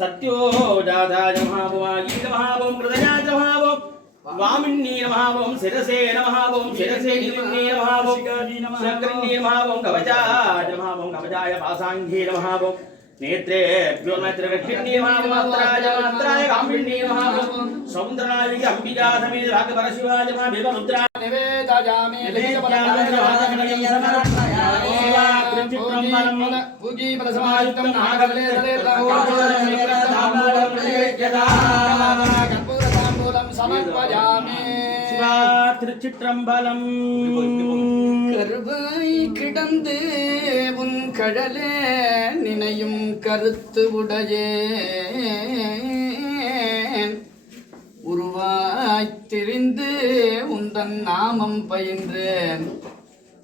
सत्यो जाताय नमः ओम आगीत नमः ओम हृदयाय नमः ओम वामिन्नी नमः ओम शिरसे नमः ओम शिरसे निमिन्नी नमः ओम शक्रिन्नी नमः ओम कवचाय नमः ओम कवचाय पासाङ्गे नमः ओम नेत्रे नेत्रवक्षिन्नी नमः ओम मात्राय कामिन्नी नमः ओम सौन्द्रनाय अंबिका समेत रागपरशिवाय नमः विवरुद्रा निवेदयामि पूजीपदसमायुक्तं नागवल्लेदलेताम्बूलं समर्पयामि शिवा திருச்சிற்றம்பலம் கருவாய் கிடந்து உன் கடலே நினையும் கருத்து உடையே உருவாய் திரிந்து உந்தன் நாமம் பயின்றேன்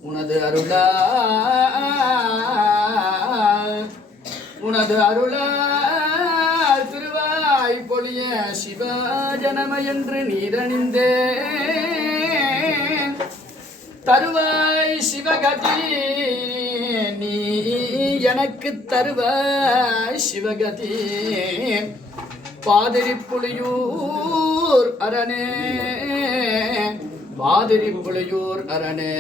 உனது அருளால் திருவாய் பொழிய சிவஜனம என்று நீரணிந்தேன் தருவாய் சிவகதி நீ எனக்கு தருவாய் சிவகதி பாதிரி புலியூர் அரணே பாதிரி புலியூர் அரணே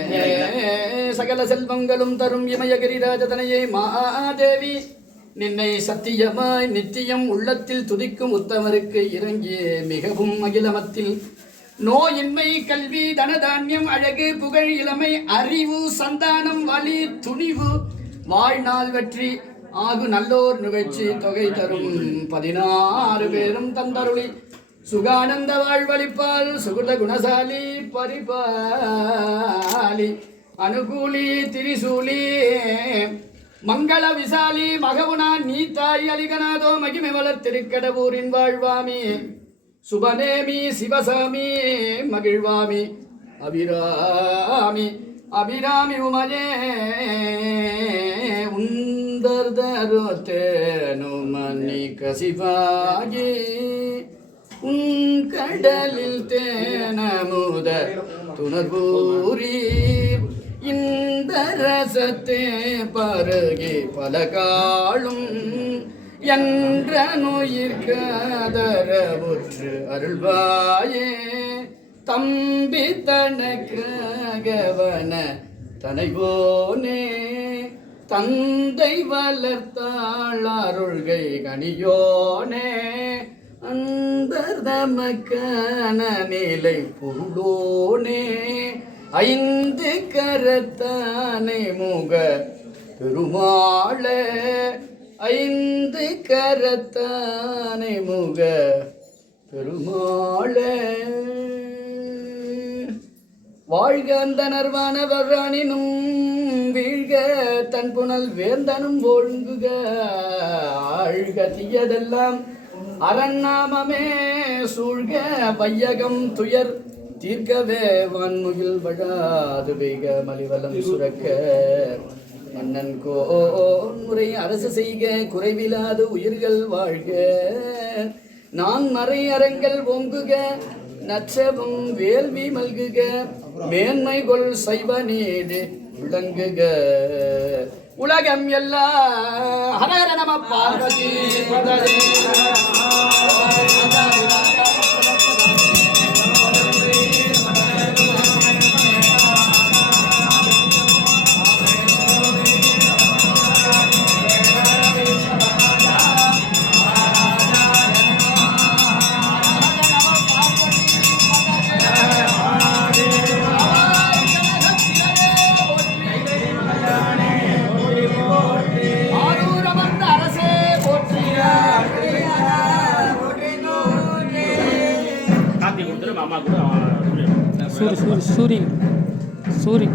சகல செல்வங்களும் தரும் இமயகிரிராஜதனையே மாதேவி நின்னை சத்தியமாய் நித்தியம் உள்ளத்தில் துதிக்கும் உத்தமருக்கு இறங்கிய மிகவும் அகிலமத்தில் நோயின்மை கல்வி தனதான்யம் அழகு புகழ் இளமை அறிவு சந்தானம் வலி துணிவு வாழ்நாள் வெற்றி ஆகு நல்லோர் நிகழ்ச்சி தொகை தரும் 16 பேரும் தந்தருளி சுகானந்த வாழ்வழிப்பால் சுகுத குணசாலி பரிபாலி அனுகூலி திரிசூலி மங்கள விசாலி மகவுனா நீ தாய் அலிகநாதோ மகிமை வளர்த்திருக்கடவூரின் வாழ்வாமி சுபநேமி சிவசாமி மகிழ்வாமி அபிராமி அபிராமி உமயே உந்தர்தரோத்தேனு மன்னி கசிவாகி உன் கடலில் தேனமுத துணர்பூரி இந்த ரசத்தே பருகி பல காலும் என்ற நோயிற்காதரவுற்று அருள்வாயே தம்பி தனக்கவன தனைவோனே தந்தை வளர்த்தாள் அருள்கை கனியோனே அந்தர்தமக்கான நிலை பொருளோனே 5 கரத்தானை முக பெருமாளே 5 கரத்தானை முக பெருமாளே வாழ்க அந்த நர்வானவரானினும் வீழ்க தன் புனல் வேந்தனும் ஒழுங்குக ஆழ்க தீயதெல்லாம் அரண்நாமமே சூழ்க வையகம் துயர் தீர்க்கவே வான்முகில் வழாது பெய்க மலிவலம் சுரக்க மன்னன் கோன்முறை அரசு செய்க குறைவிலாது உயிர்கள் வாழ்க நான் மறை அரங்கள் ஓங்குக நற்றவும் வேள்வி மல்குக மேன்மை கொள் சைவ நீடு விளங்குக உலகம் எல்லாம் ஹரஹர நம பார்வதி பதரே சூரி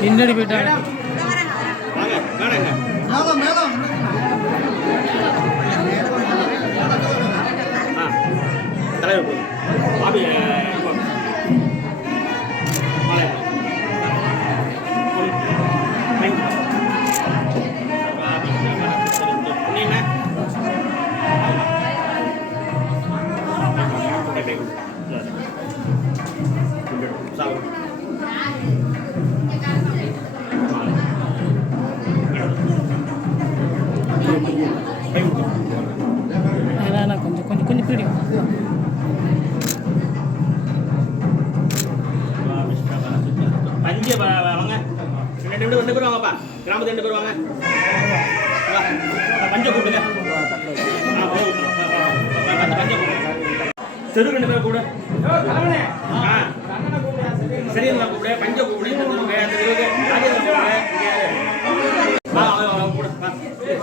பின்னாடி போயிட்டாங்க கொஞ்சம் பிடிக்கும் பஞ்ச வாங்க 2 பேர் வாங்கப்பா கிராமத்து 2 பேர் வாங்க பஞ்ச கூப்பிடுங்க தெரு 2 பேர் கூட சரி கூப்பிடு பஞ்ச கூப்பிடு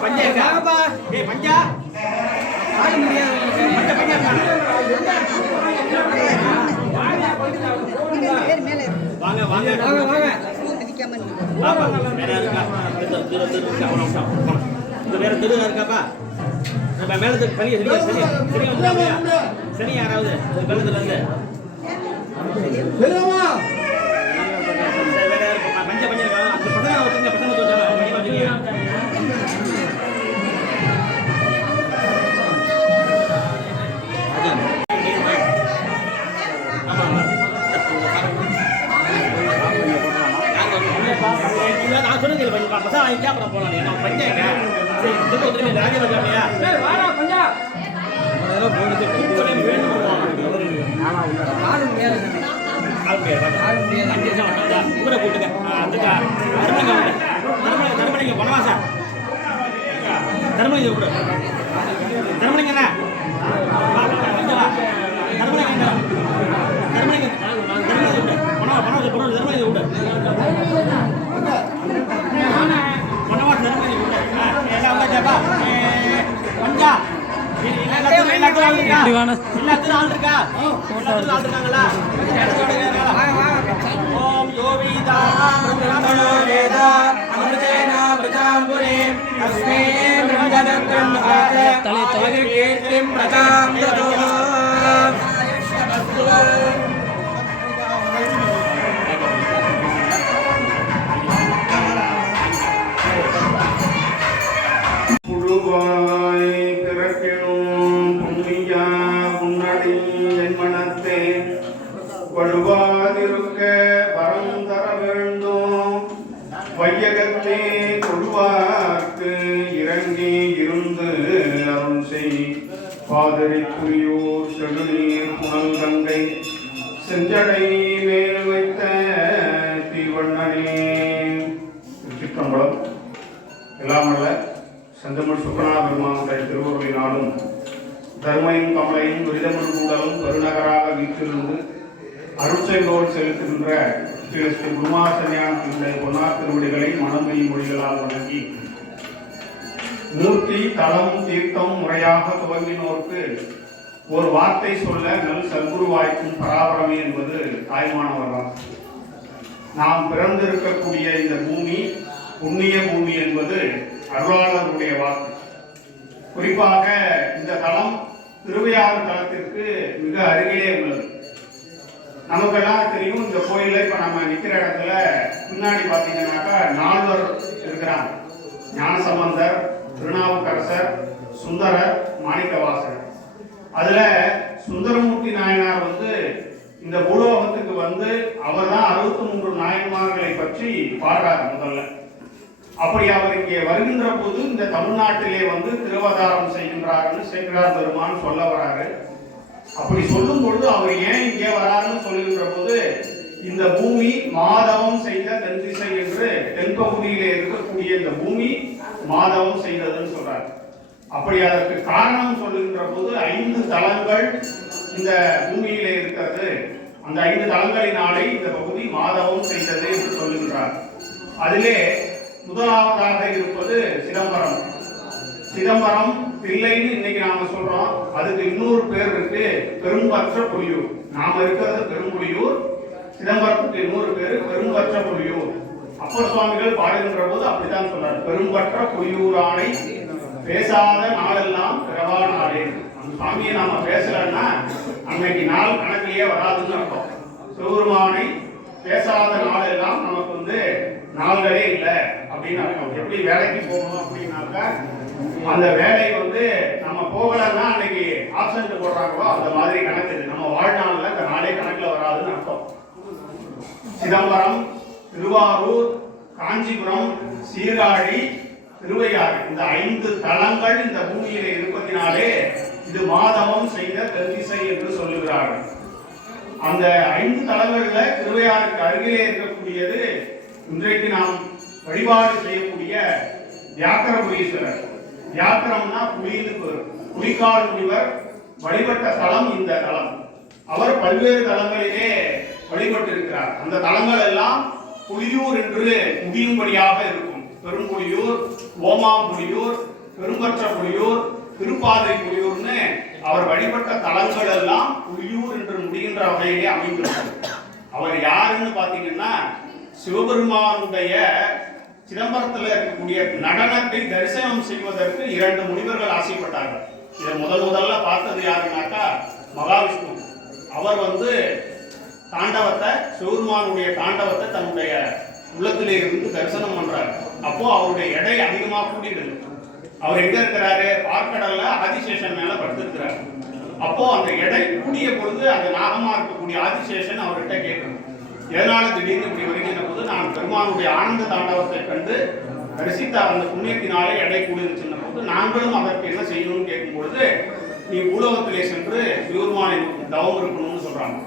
பஞ்சா இருக்காப்பா ஏய் பஞ்சா வாங்க வாங்க வாங்க வேற தெரு இருக்காப்பா மேலத்துக்கு பள்ளி சரி யாராவது வெள்ளத்துல இருந்து பஞ்ச பஞ்ச அந்த பசங்க நான் சொல்லுங்க கொஞ்சம் பசங்க வாங்கிக்க அப்புறம் போலாம் என்ன பஞ்சாயங்க சரி திரும்ப திரும்ப ராஜேந்திர இல்லையா அதெல்லாம் போயிட்டு ஊரை கூட்டுங்க அதுக்கு தர்மலிங்க வனவாசா தர்மலிங்க கூட தர்மலிங்க என்ன தர்மலிங்க தர்மலிங்க வனவாச பொருள் தர்மலிங்க கூட வனவாச தர்மலிங்க கூட எல்லாம் ஜபா பஞ்சா எல்லாத்துக்கும் ஆள் இருக்கா எல்லாத்துக்கும் ஆள் இருக்காங்களா ஓம் யோவிதா பிரம்மணோ வேத அமிர்தேனா பிரஜாம்புரே அஸ்மே பிரம்மஜனக்கம் ஆத தலை கீர்த்திம் பிரஜாம் ததோ வழுவாதிருக்க வரம் தர வேண்டும் வையகத்தே கொழுவார்க்கு இறங்கி இருந்து அருள் செய் பாதரி புலியூர் செடுநீர் புனல் கங்கை செஞ்சடை மேல் வைத்த தீவண்ணனே. திருச்சிற்றம்பலம். எல்லாமல்ல செந்தமிழ் சுப்பனா பெருமானுடைய திருவருளினாலும் தர்மையும் கமலையும் விரிதமிழ் கூடலும் பெருநகராக வீற்றிருந்து அருட்செங்கோல் செலுத்துகின்ற ஸ்ரீ குருமாசன்யானுடைய பொன்னார் திருவடிகளை மனமொழி மொழிகளால் வணங்கி மூர்த்தி தலம் தீர்த்தம் முறையாக துவங்கினோர்க்கு ஒரு வார்த்தை சொல்ல நல் சத்குருவாய்க்கும் பராபரமே என்பது தாய்மானவர்தான். நாம் பிறந்திருக்கக்கூடிய இந்த பூமி புண்ணிய பூமி என்பது அருளாளருடைய வாக்கு. குறிப்பாக இந்த தலம் திருவையாறு தலத்திற்கு மிக அருகிலே உள்ளது. நமக்கெல்லாம் தெரியும் இந்த கோயில இப்ப நம்ம நிக்கிற இடத்துல பின்னாடி பாத்தீங்கன்னாக்கா 4 இருக்கிறாங்க. ஞானசம்பந்தர், திருநாவுக்கரசர், சுந்தரர், மாணிக்கவாசகர். அதுல சுந்தரமூர்த்தி நாயனார் இந்த பூலோகத்துக்கு அவர் தான் 63 நாயன்மார்களை பற்றி பாடுறார் முதல்ல. அப்படி அவர் இங்கே வருகின்ற போது இந்த தமிழ்நாட்டிலே திருவதாரம் செய்கின்றார்னு சேக்கிழார் பெருமான் சொல்ல வராரு. அப்படி சொல்லும் பொழுது அவர் ஏன் இங்கே வராருன்னு சொல்லுகின்ற போது இந்த பூமி மாதவம் செய்த தென்திசை என்று தென்பகுதியிலே இருக்கக்கூடிய இந்த பூமி மாதவம் செய்ததுன்னு சொல்றாரு. அப்படி அதற்கு காரணம் சொல்லுகின்ற போது 5 தலங்கள் இந்த பூமியிலே இருக்கிறது. அந்த 5 தலங்களினாலே இந்த பகுதி மாதவம் செய்தது என்று சொல்லுகின்றார். அதிலே முதலாவதாக இருப்பது சிதம்பரம். சிதம்பரம் தில்லைன்னு இன்னைக்கு நாம சொல்றோம். அதுக்கு இன்னொரு பேர் இருக்கு, பெரும்பற்ற புலியூர். நாம இருக்கிறது பெரும்புலியூர், சிதம்பரத்துக்கு இன்னொரு பேரு பெரும்பற்ற புலியூர். அப்பர் சுவாமிகள் பாடுகின்ற போது அப்படித்தான் சொல்றாரு, பெரும்பற்ற புலியூரானை பேசாத நாளெல்லாம் பிறவா நாளே. அந்த சுவாமியை நாம பேசலன்னா அன்னைக்கு நாள் கணக்கிலேயே வராதுன்னு அர்த்தம். சிவபெருமானை பேசாத நாளெல்லாம் நமக்கு நாள்களே இல்லை அப்படின்னு அர்த்தம். எப்படி வேலைக்கு போகணும் அப்படின்னாக்கா அந்த வேலை நம்ம போகலன்னா அன்னைக்கு ஆப்சன்ட் போடுறாங்களோ அந்த மாதிரி கணக்கு. நம்ம வாழ்நாள்ல இந்த நாளே கணக்குல வராதுன்னு அர்த்தம். சிதம்பரம், திருவாரூர், காஞ்சிபுரம், சீர்காழி, திருவையாறு இந்த 5 தலங்கள் இந்த பூமியில இருப்பதினாலே இது மாதவம் செய்த தென்திசை என்று சொல்லுகிறார்கள். அந்த 5 தலங்கள்ல திருவையாறுக்கு அருகிலே இருக்கக்கூடியது இன்றைக்கு நாம் வழிபாடு செய்யக்கூடிய வியாக்கரபுரீஸ்வரர். வியாக்கரம்னா புலின்னு பேர். புலிக்கால் முனிவர் வழிபட்ட தலம் இந்த தலம். அவர் பல்வேறு தலங்களிலே வழிபட்டு இருக்கிறார். அந்த தலங்கள் எல்லாம் புலியூர் என்று முடியும்படியாக இருக்கும். பெரும்புலியூர், ஓமாம்புலியூர், பெரும்பற்ற புலியூர், திருப்பாதை புலியூர்னு அவர் வழிபட்ட தலங்கள் எல்லாம் புலியூர் என்று முடிகின்ற வகையிலே அமைந்திருக்கும். அவர் யாருன்னு பாத்தீங்கன்னா சிவபெருமானுடைய சிதம்பரத்தில் இருக்கக்கூடிய நடனத்தை தரிசனம் செய்வதற்கு 2 முனிவர்கள் ஆசைப்பட்டார்கள். இதை முதல்ல பார்த்தது யாருன்னாக்கா மகாவிஷ்ணு. அவர் தாண்டவத்தை, சிவபெருமானுடைய தாண்டவத்தை தன்னுடைய உள்ளத்திலே இருந்து தரிசனம் பண்றாரு. அப்போ அவருடைய எடை அதிகமா கூட்டிடுது. அவர் எங்க இருக்கிறாரு? பார்க்கடல்ல ஆதிசேஷன் மேல படுத்திருக்கிறார். அப்போ அந்த எடை கூடிய பொழுது அந்த நாகமா இருக்கக்கூடிய ஆதிசேஷன் அவர்கிட்ட கேட்கணும், எதனால திடீர்னு இப்படி வருகின்ற போது நான் பெருமானுடைய ஆனந்த தாண்டவத்தை கண்டு தரிசித்த அந்த புண்ணியத்தினாலே எடை கூடியிருக்கின்ற போது நாங்களும் அதற்கு என்ன செய்யணும்னு கேட்கும் பொழுது நீ பூலோகத்திலே சென்று சிவபெருமானை தவம் இருக்கணும்னு சொல்றாங்க.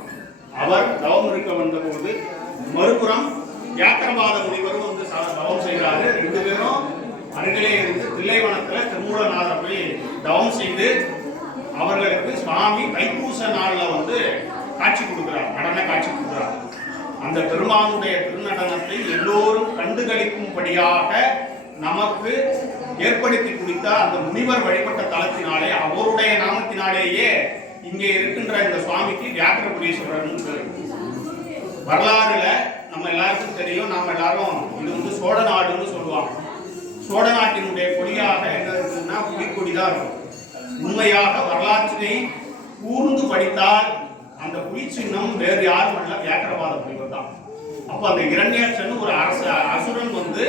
அவர் தவம் இருக்க வந்த போது மறுபுறம் வியாக்கிரபாத முனிவரும் வந்து தவம் செய்கிறாரு. 2 பேரும் அருகிலே இருந்து தில்லைவனத்துல திருமூலநாதர் போய் தவம் செய்து அவர்களுக்கு சுவாமி தைப்பூச நாள்ல வந்து காட்சி கொடுக்கிறார், நடன காட்சி கொடுக்கிறார். அந்த பெருமானுடைய திருநடனத்தை எல்லோரும் கண்டுகளிக்கும்படியாக நமக்கு ஏற்படுத்தி கொடுத்த அந்த முனிவர் வழிபட்ட தலத்தினாலே அவருடைய நாமத்தினாலேயே இங்கே இருக்கின்ற இந்த சுவாமிக்கு வியாக்கிரபுரீஸ்வரர் வரலாறுல நம்ம எல்லாருக்கும் தெரியும். நாம எல்லாரும் இது வந்து சோழ நாடுன்னு சொல்லுவாங்க. சோழ நாட்டினுடைய கொடியாக என்ன இருக்குன்னா புலிக்கொடிதான் இருக்கும். உண்மையாக வரலாற்றினை கூர்ந்து படித்தால் அந்த புலி சின்னம் வேறு யாரும் அல்ல, வியாக்கிரபாத முனிவர் தான். அப்ப அந்த இரண்யாட்சன் ஒரு அசுரன் வந்து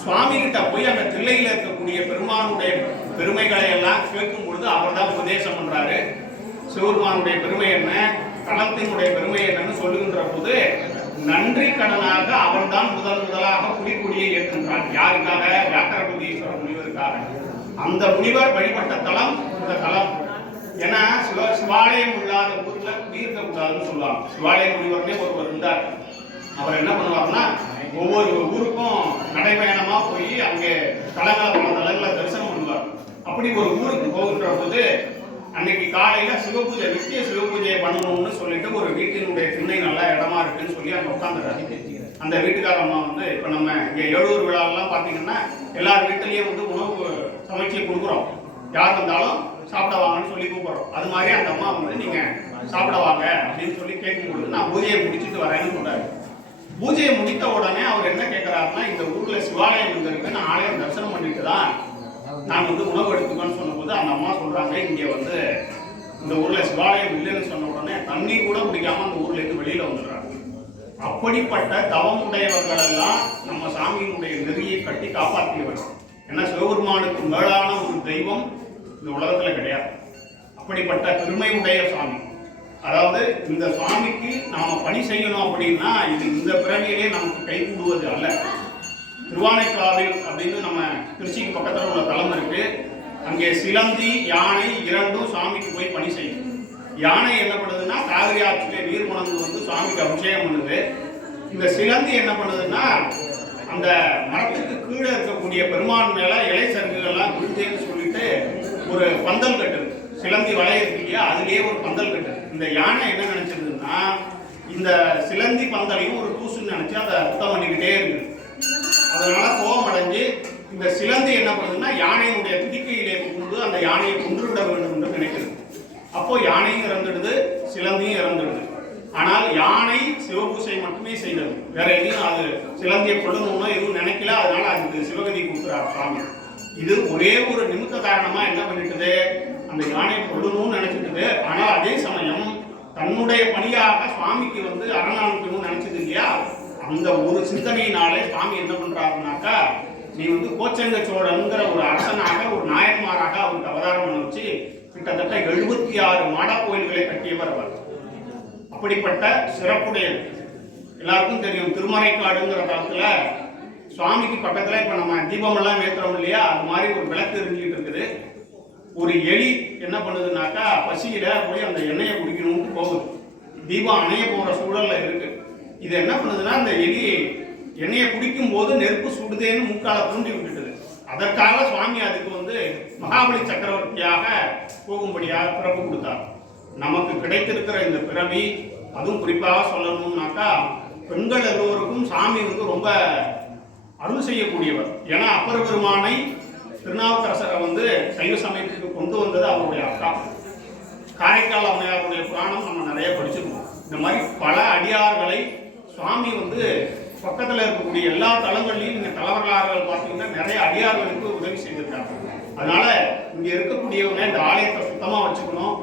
சுவாமி கிட்ட போய் அந்த தில்லையில இருக்கக்கூடிய பெருமானுடைய பெருமைகளை எல்லாம் கேட்கும் பொழுது அவர் தான் உபதேசம் பண்றாரு. சிவபெருமானுடைய பெருமை என்ன, களத்தினுடைய பெருமை என்னன்னு சொல்லுகின்ற போது நன்றி கடனாக அவன் தான் முதலாக புலிக்கொடியை ஏற்கின்றான். யாருக்காக? வியாக்கிரபுரீஸ்வரர் முனிவருக்காக. அந்த முனிவர் வழிபட்ட தலம் இந்த தலம். ஏன்னா சிவாலயம் இல்லாத ஊர்ல குடியிருக்க கூடாதுன்னு சொல்லுவாங்க. சிவாலய முனிவர்னே ஒருவர் இருந்தார். அவர் என்ன பண்ணுவார்னா ஒவ்வொரு ஊருக்கும் நடைபயணமா போய் அங்கே பல தலங்களை தரிசனம் பண்ணுவார். அப்படி ஒரு ஊருக்கு போகின்ற போது அன்னைக்கு காலையில சிவபூஜை நித்திய சிவபூஜையை பண்ணணும்னு சொல்லிட்டு ஒரு வீட்டினுடைய திண்ணை நல்ல இடமா இருக்குன்னு சொல்லி அங்க உட்காந்துறாரு. அந்த வீட்டுக்காரம்மா வந்து இப்ப நம்ம இங்க எழுவூர் விழாவெல்லாம் பாத்தீங்கன்னா எல்லார் வீட்டிலயும் வந்து உணவு சமைச்சு கொடுக்குறோம். யார் வந்தாலும் சாப்பிட வாங்கன்னு சொல்லி கூப்பிடுறோம். அது மாதிரி அந்த அம்மா வந்து நீங்க சாப்பிட வாங்க அப்படின்னு சொல்லி கேட்கும்பொழுது நான் பூஜையை முடிச்சுட்டு வரேன்னு சொல்றாரு. பூஜையை முடித்த உடனே அவர் என்ன கேட்கிறாருன்னா இந்த ஊர்ல சிவாலயம் இருக்கு, நான் ஆலயம் தரிசனம் பண்ணிட்டு தான் நான் வந்து உணவு எடுத்துக்கன்னு சொன்ன போது அந்த அம்மா சொல்றாங்க இங்க வந்து இந்த ஊர்ல சிவாலயம் இல்லைன்னு சொன்ன உடனே தண்ணி கூட குடிக்காம அந்த ஊர்ல இருந்து வெளியில வந்துடுறாங்க. அப்படிப்பட்ட தவம் உடையவர்கள் எல்லாம் நம்ம சாமியினுடைய நெறியை கட்டி காப்பாற்றியவர். ஏன்னா சிவபெருமானுக்கு மேலான ஒரு தெய்வம் இந்த உலகத்துல கிடையாது. அப்படிப்பட்ட பெருமையுடைய சாமி. அதாவது இந்த சுவாமிக்கு நாம பணி செய்யணும் அப்படின்னா இது இந்த பிறவியிலே நமக்கு கை கூடுவது அல்ல. திருவானைக்காவில் அப்படின்னு நம்ம திருச்சிக்கு பக்கத்துல உள்ள தலம் இருக்கு. அங்கே சிலந்தி யானை இரண்டும் சுவாமிக்கு போய் பணி செய்யும். யானை என்ன பண்ணுதுன்னா காவிரி ஆற்றிலே நீர் கொண்டு வந்து சுவாமிக்கு அபிஷேகம் பண்ணுது. இந்த சிலந்தி என்ன பண்ணுதுன்னா அந்த மரத்துக்கு கீழே இருக்கக்கூடிய பெருமான் மேல இலை சருகுகள்லாம் விழுந்தேன்னு சொல்லிட்டு ஒரு பந்தல் கட்டுது. சிலந்தி வலை இருக்கு இல்லையா, அதுலயே ஒரு பந்தல் கட்டுது. இந்த யானை என்ன நினைச்சிருதுன்னா இந்த சிலந்தி பந்தலையும் ஒரு தூசுன்னு நினைச்சு அதை சுத்தம் பண்ணிக்கிட்டே இருக்குது. அதனால கோபம் அடைஞ்சு இந்த சிலந்தி என்ன பண்ணுதுன்னா யானையினுடைய துதிக்கையிலே புகுந்து அந்த யானையை கொன்றுவிட வேண்டும் என்று நினைக்கிறது. அப்போ யானையும் இறந்துடுது, சிலந்தியும் இறந்துடுது. ஆனால் யானை சிவபூசை மட்டுமே செய்தது, வேற எதையும் அது சிலந்தியை கொள்ளணும்னா எதுவும் நினைக்கல. அதனால அதுக்கு சிவகதி கொடுக்குறார் சுவாமி. இது ஒரே ஒரு நிமித்த காரணமா என்ன பண்ணிட்டுது, அந்த யானையை கொள்ளணும்னு நினைச்சிட்டுது. ஆனால் அதே சமயம் தன்னுடைய பணியாக சுவாமிக்கு வந்து அரணாமிக்கணும்னு நினைச்சது இல்லையா, அந்த ஒரு சிந்தனையினாலே சுவாமி என்ன பண்றாருனாக்கா நீ வந்து கோச்சங்க சோழன்கிற ஒரு அரசனாக ஒரு நாயன்மாராக அவருக்கு அவதாரம் பண்ண வச்சு கிட்டத்தட்ட 76 மாட கோயில்களை கட்டியவர் அவர். அப்படிப்பட்ட சிறப்புடையது. எல்லாருக்கும் தெரியும் திருமறைக்காடுங்கிற காலத்துல சுவாமிக்கு பக்கத்துல இப்ப நம்ம தீபம் எல்லாம் ஏற்றுறோம் இல்லையா, அது மாதிரி ஒரு விளக்கு எரிஞ்சிட்டு இருக்குது. ஒரு எலி என்ன பண்ணுதுனாக்கா பசியில போய் அந்த எண்ணெயை குடிக்கணும்னு போகுது. தீபம் அணைய போற சூழல்ல இருக்கு. இது என்ன பண்ணுதுன்னா அந்த எலி எண்ணெயை குடிக்கும் போது நெருப்பு சுடுதேன்னு முக்கால தூண்டி விட்டுட்டுது. அதற்காக சுவாமி அதுக்கு வந்து மகாபலி சக்கரவர்த்தியாக போகும்படியாக பிறப்பு கொடுத்தார். நமக்கு கிடைத்திருக்கிற இந்த பிறவி, அதுவும் குறிப்பாக சொல்லணும்னாக்கா பெண்கள் எல்லோருக்கும் சாமி வந்து ரொம்ப அருள் செய்யக்கூடியவர். ஏன்னா அப்பர் பெருமானை திருநாவுக்கரசரை வந்து சைவ சமயத்துக்கு கொண்டு வந்தது அவருடைய அக்கா. காரைக்கால் அம்மையாருடைய புராணம் நம்ம நிறைய படிச்சிருக்கோம். இந்த மாதிரி பல அடியார்களை சுவாமி வந்து பக்கத்தில் இருக்கக்கூடிய எல்லா தலங்கள்லையும் நீங்க தலைவர்களார்கள் பார்த்தீங்கன்னா நிறைய அடியார்களுக்கு உதவி செய்திருக்காங்க. அதனால இங்க இருக்கக்கூடியவங்க இந்த ஆலயத்தை சுத்தமா வச்சுக்கணும்.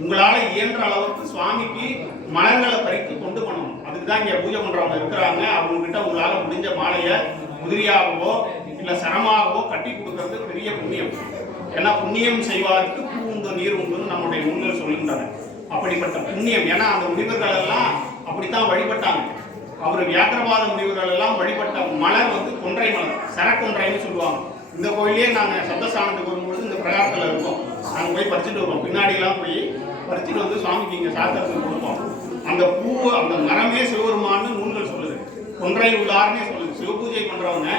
உங்களால இயன்ற அளவுக்கு சுவாமிக்கு மலர்களை பறித்து கொண்டு பண்ணணும். அதுக்குதான் இங்க பூஜை பண்றவங்க இருக்கிறாங்க. அவங்க கிட்ட உங்களால முடிஞ்ச மாலையை உதிரியாகவோ இல்ல சரமாகவோ கட்டி கொடுக்கறது பெரிய புண்ணியம். ஏன்னா புண்ணியம் செய்வாருக்கு பூ உண்டு நீர் உண்டுன்னு நம்முடைய நூல்கள் சொல்கின்றன. அப்படிப்பட்ட புண்ணியம். ஏன்னா அந்த முனிவர்கள் எல்லாம் அப்படித்தான் வழிபட்டாங்க. அவர் வியாக்கிரபாத முனிவர்கள் எல்லாம் வழிபட்ட மலர் வந்து கொன்றை மலர், சரக்கொன்றைன்னு சொல்லுவாங்க. இந்த கோயிலே நாங்கள் சப்தஸ்தானத்துக்கு வரும்பொழுது இந்த பிரகாரத்தில் இருக்கோம். நாங்கள் போய் பறிச்சுட்டு வருவோம், பின்னாடிலாம் போய் பறிச்சுட்டு வந்து சுவாமிக்கு இங்கே சாத்திரத்துக்கு கொடுப்போம். அந்த பூ, அந்த மரமே சிவபெருமான்னு நூல்கள் சொல்லுது, கொன்றை உள்ளார்னே சொல்லுது. சிவபூஜை பண்றவங்க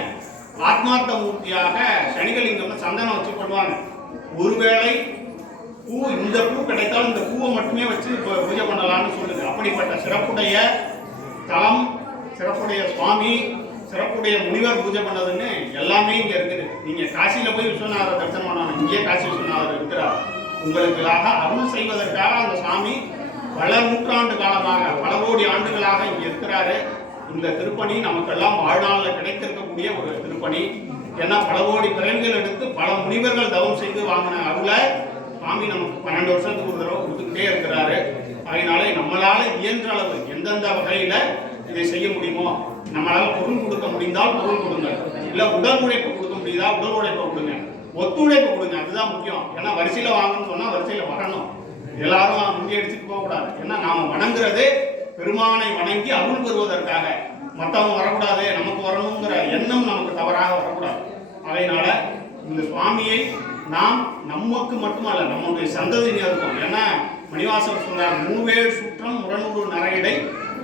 ஆத்மார்த்த மூர்த்தியாக சனிகலிங்கம் சந்தனம் வச்சு பண்ணுவாங்க. ஒருவேளை பூ, இந்த பூ கிடைத்தால் இந்த பூவை மட்டுமே வச்சு பூஜை பண்ணலாம்னு சொல்லுது. அப்படிப்பட்ட சிறப்புடைய தலம், சிறப்புடைய சுவாமி, சிறப்புடைய முனிவர் பூஜை பண்ணதுன்னு எல்லாமே இங்க இருக்குது. நீங்க காசியில போய் விஸ்வநாதர் தரிசனம் பண்ணணும், இங்கே காசி விஸ்வநாதர் இருக்கிறார். உங்களுக்காக அருள் செய்வதற்காக அந்த சுவாமி பல நூற்றாண்டு காலமாக, பல கோடி ஆண்டுகளாக இங்க இருக்கிறாரு. இந்த திருப்பணி நமக்கெல்லாம் வாழ்நாளில் கிடைத்திருக்கக்கூடிய ஒரு திருப்பணி. ஏன்னா பல கோடி பிறவிகள் எடுத்து பல முனிவர்கள் தவம் செய்து வாங்கின அருளை சுவாமி நமக்கு 12 வருஷத்துக்கு ஒரு தடவை கொடுத்துக்கிட்டே இருக்கிறாரு. அதனால நம்மளால இயன்ற அளவு எந்தெந்த வகையில இதை செய்ய முடியுமோ, நம்மளால பொருள் கொடுக்க முடிந்தால் பொருள் கொடுங்க, இல்ல உடல் உழைப்பு கொடுக்க முடியுதா உடல் உழைப்பை கொடுங்க, ஒத்துழைப்பு கொடுங்க. அதுதான் முக்கியம். ஏன்னா வரிசையில வாங்கணும்னு சொன்னா வரிசையில வரணும், எல்லாரும் முந்தி அடிச்சுட்டு போக கூடாது. ஏன்னா நாம வணங்குறது பெருமானை வணங்கி அருள் பெறுவதற்காக, மற்றவங்க வரக்கூடாது நமக்கு வரணுங்கிற எண்ணம் நமக்கு தவறாக வரக்கூடாது. அதனால இந்த சுவாமியை நாம் நமக்கு மட்டுமல்ல, நம்முடைய சந்ததியினருக்கும், ஏன்னா மணிவாசகர் சொன்னார், 3 சுற்றம் 100 நரையிடை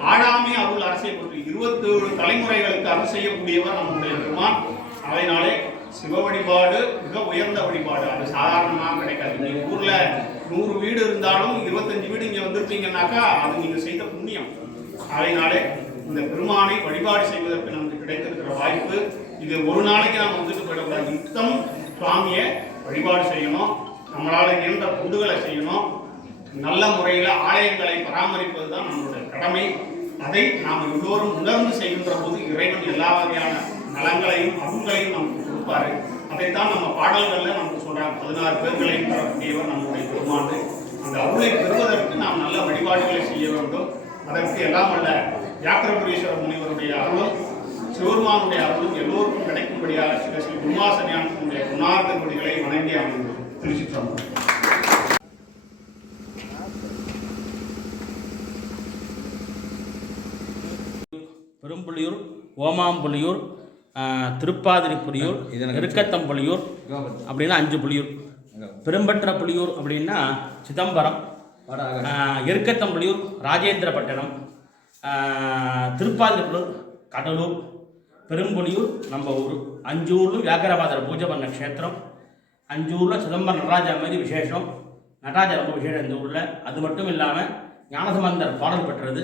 ஆடாமே அருள் அரசியை பற்றி 27 தலைமுறைகளுக்கு அருள் செய்யக்கூடியவர் நம்முடைய பெருமான். அதனாலே சிவ வழிபாடு மிக உயர்ந்த வழிபாடு, அது சாதாரணமாக கிடைக்காது. நீங்க ஊர்ல 100 வீடு இருந்தாலும் 25 வீடு இங்க வந்திருக்கீங்கன்னாக்கா அது நீங்க செய்த புண்ணியம். அதனாலே இந்த பெருமானை வழிபாடு செய்வதற்கு நமக்கு கிடைத்திருக்கிற வாய்ப்பு இது. ஒரு நாளைக்கு நாம் வந்துட்டு போயிடக்கூடாது, நித்தம் சுவாமியை வழிபாடு செய்யணும், நம்மளால இயன்ற தொண்டுகளை செய்யணும், நல்ல முறையில் ஆலயங்களை பராமரிப்பது தான் நம்மளுடைய கடமை. அதை நாம் எல்லோரும் உணர்ந்து செய்கின்ற போது இறைவன் எல்லா வகையான நலங்களையும் அருள்களையும் நமக்கு கொடுப்பாரு. அதைத்தான் நம்ம பாடல்கள்ல நமக்கு சொல்றாங்க, 16 பேர்களையும் தரக்கூடியவர் நம்முடைய பெருமான். அந்த அருளை பெறுவதற்கு நாம் நல்ல வழிபாடுகளை செய்ய வேண்டும். அதற்கு எல்லாம் அல்ல வியாக்கிரபுரீஸ்வரர் முனிவருடைய அருளும் சிவபெருமானுடைய அருளும் எல்லோருக்கும் கிடைக்கும்படியாக ஸ்ரீ குருமாசனியானுடைய குணார்த்த கொடிகளை வணங்கி அமைந்தது. திருச்சிற்றம்பலம். பெரும்புலியூர், ஓமாம்புலியூர், திருப்பாதிரிப்புலியூர், நெருக்கத்தம்புலியூர் அப்படின்னா 5 புலியூர். பெரும்பற்ற புலியூர் அப்படின்னா சிதம்பரம், எருக்கத்தம்புலியூர் ராஜேந்திரப்பட்டினம், திருப்பாதிரிப்புலியூர் கடலூர், பெரும்புலியூர் நம்ம ஊர். 5 ஊரில் வியாக்கிரபாதர் பூஜை பண்ண க்ஷேத்திரம். 5 ஊரில் சிதம்பரம் நடராஜர் மாதிரி விசேஷம், நடராஜர் ரொம்ப விசேஷம் இந்த ஊரில். அது மட்டும் இல்லாமல் ஞானசம்பந்தர் பாடல் பெற்றது.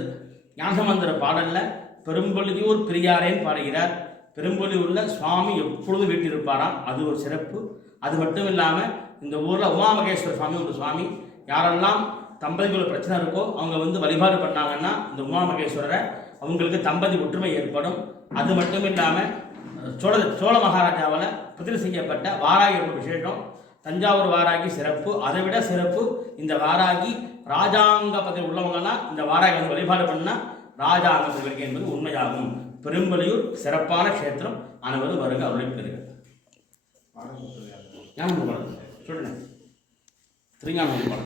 ஞானசம்பந்தர் பாடலில் பெரும்புலியூர் பெரியாரேன்னு பாடுகிறார். பெரும்புலியூரில் சுவாமி எப்பொழுதும் வீட்டிருப்பாராம், அது ஒரு சிறப்பு. அது மட்டும் இல்லாமல் இந்த ஊரில் உமாமகேஸ்வர சுவாமி ஒரு சுவாமி. யாரெல்லாம் தம்பதிகள் பிரச்சனை இருக்கோ அவங்க வந்து வழிபாடு பண்ணாங்கன்னா இந்த உமாமகேஸ்வரரை அவங்களுக்கு தம்பதி ஒற்றுமை ஏற்படும். அது மட்டும் இல்லாமல் சோழ மகாராஜாவால் பிரதிஷ்டை செய்யப்பட்ட வாராகி ஒரு விசேஷம். தஞ்சாவூர் வாராகி சிறப்பு. அதை விட சிறப்பு இந்த வாராகி ராஜாங்க பதவி உள்ளவங்கன்னா இந்த வாராகி வந்து வழிபாடு பண்ணால் ராஜாங்க பதவி என்பது உண்மையாகும். பெரும்புலியூர் சிறப்பான க்ஷேத்திரம். அனைவரும் வருக, அருளை பெறுக. ஞானம் சொல்லுங்க, திருஞானம்